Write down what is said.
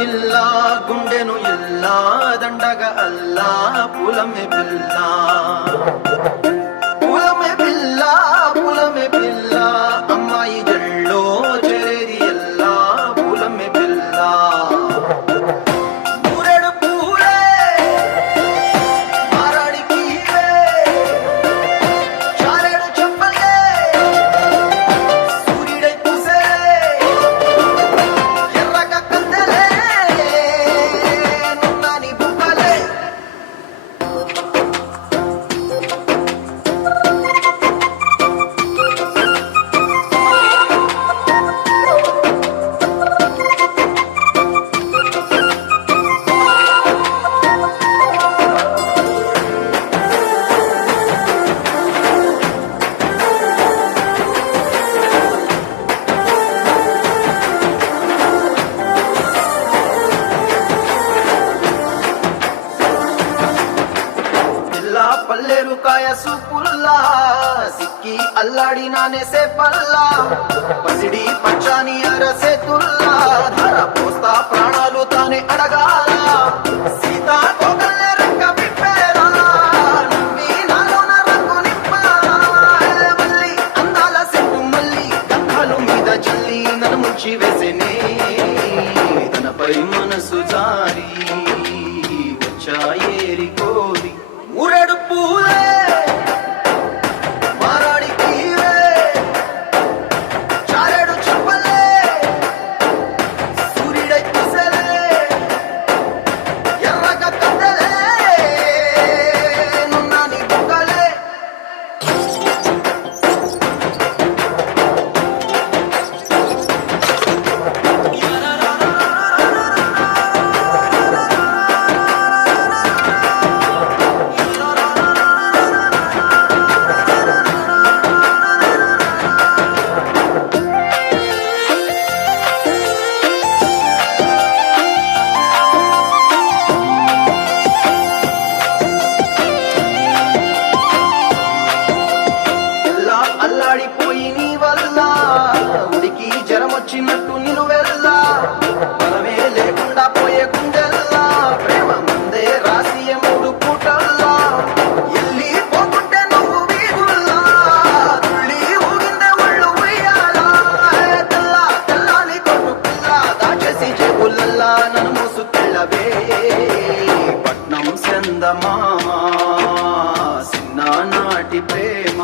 పిల్ల గుండెను ఇల్లా దండగ అల్లా పులమే పిల్ల పులమే పిల్ల పులమే పిల్ల అమ్మాయి జల్లో చేరేది ఎల్లా పులమే పిల్ల ఊరెడు పూలే మారాడికి చారెడు చెప్పలే సూర్యుడై పూసే ఎర్రగ కందలే నున్నాని బుక్కలే పిల్ల పల్లెరు కాయ సూపుల్లా సిక్కి అల్లాడి నానేసే పల్లా పసిడి పచ్చాని అరసే తుల్లా ధర పోస్తా ప్రాణాలు తానే అడగాల సీతా కోకల్లే రెక్క విప్పేరా నమ్మి నాలోన రంగు నింపాలా మల్లి అందాల సెట్టు మల్లి గంధాలు మీద జల్లి నన్ను ముంచి వేసేనే తనపై మనసు జారి వచ్చాయేరి కోరి ఊరెడు పూలే మారాడికి చారెడు చెప్పలే సూర్యుడై పూసలే ఎర్రగ కందలే నున్నాని బుక్కలే ఎల్లా అల్లాడిపోయి నీ వల్ల ఉడికి జరమొచ్చినట్టు నిన్ను వెళ్ళా బలమే లేకుండా పోయే గుండెల్లా ప్రేమ ముందే రాసియ మూడు పూటల్లా ఎల్లి పోతుంటే నువ్వు వీగుల్లా తుళ్ళి ఊగిందే ఒళ్ళు ఉయ్యాలా తెల్ల తెల్లాని కొట్టు పిల్ల దాచేసి జేబులల్లా నన్ను మోసుకెళ్ళవే పట్నం చందమామ చిన్ననాటి ప్రేమ